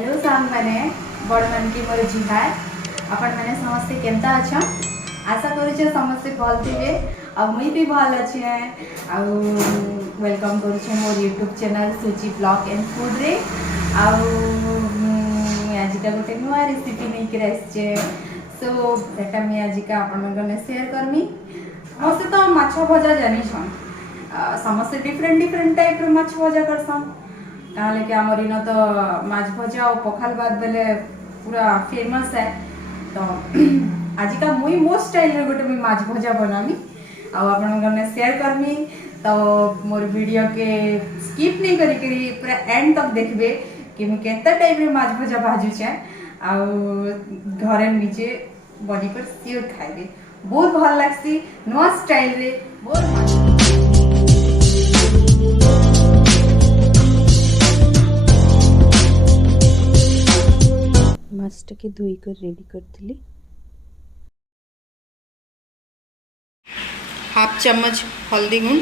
Hello सांग मैंने बड़ मन की मोर जुहार आपण मैंने समस्ते केमता अच्छा आशा करूचे समस्ते भल थे आ मुई भी भल अच्छे आ वेलकम करुचे मोर यूट्यूब चैनल सुची ब्लॉग एंड फूड रे आजिका गोटे नुआ रेसिपी नहीं कर सो सेटा मुझे आजिका आपण शेयर करमी मस्ते तो माछ भजा जानी समस्ते डिफरेंट डिफरेंट टाइप रो माछ भजा करसन ताले कि आमर इन तो माछ भजा और पखाल भात बेले पूरा फेमस है तो आजिका मुई मो स्टाइल रे गोटे मुई माछ भजा बनामी आ आपन शेयर करमी तो मोर वीडियो के स्किप नहीं करी करी पूरा एंड तक देखबे कि मैं केता टाइप रे माछ भजा भाजू छे आ घरे नीचे बनी कर सियोर खाइबे बहुत भल लागसी नुआ स्टाइल रे बहुत माछटा के धोई कर रेडी करथिली। हाफ चम्मच हल्दी गुण,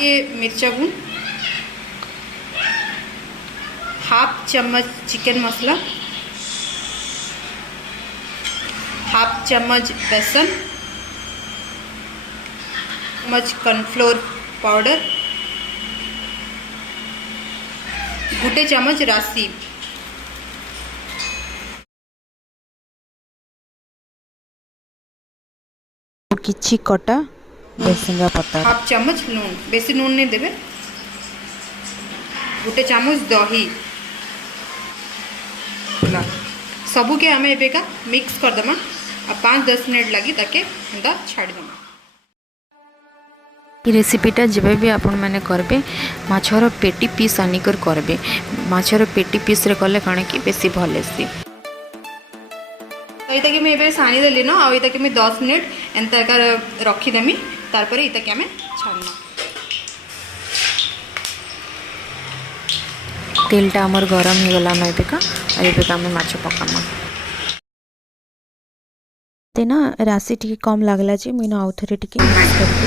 ये मिर्चा गुण, हाफ चम्मच चिकन मसाला, हाफ चम्मच बेसन, चम्मच कॉर्नफ्लोर पाउडर, गोटे चम्मच राशि, किछि कटा बेसिंगा पत्ता, हाफ चम्मच नून, बेसी नून नहीं देवे, गोटे चम्मच दही सबू के आम एबेका मिक्स करदमा आ 5-10 मिनट लगी ताके एंदा छाड़ी दमा। ये रेसिपीटा जब भी आपण मैंने करबे माछर पेटी पीस आनिकर करबे माछर पेटी पीस रे कले कणे कि बेसी भलेसी तो इता कि मैं एबे सानी देली न आ इता कि मैं 10 मिनट एंता का रखी देमी तार पर इता कि हमें छाड़ना तेलटा हमर गरम हो गला न एबेका आ एबेका हमें माछ पकामा तेना राशि टिके कम लागला जे मैं आउ थरे टिके मिक्स करके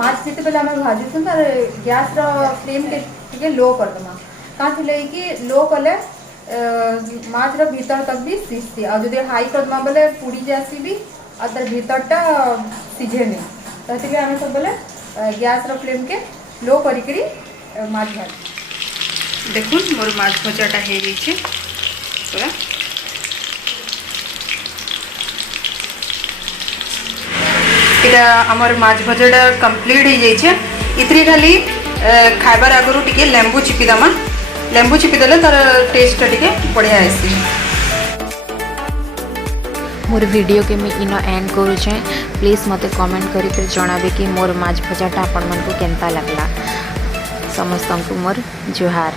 माछ जिते बेले आम भाजुन तार गैस फ्लेम के लो करदमा क्या कि लो कले माछ भीतर तक भी सीझती आ जब हाई करदमा बेले पुड़ी जासी भी आ तार भीतरटा सीझे नहीं तो आम सब बेले गैस फ्लेम के लो करी माछ भाज देखुन मोर माछ भजाटा हो जाइए पूरा इटा आमर माछ भजाटा कंप्लीट हो जाइए इतनी खाली खाइबार आगु टिके लेंबू चिपीदमा लेंबू चिपीदेले तार टेस्ट टिके बढ़िया आसी। मोर वीडियो के मैं इन एंड करुचे प्लीज मते कमेंट करी फिर जणाबे कि मोर माछ भजाटा आपण मन को केनता लागला समस्त को मोर जुहार।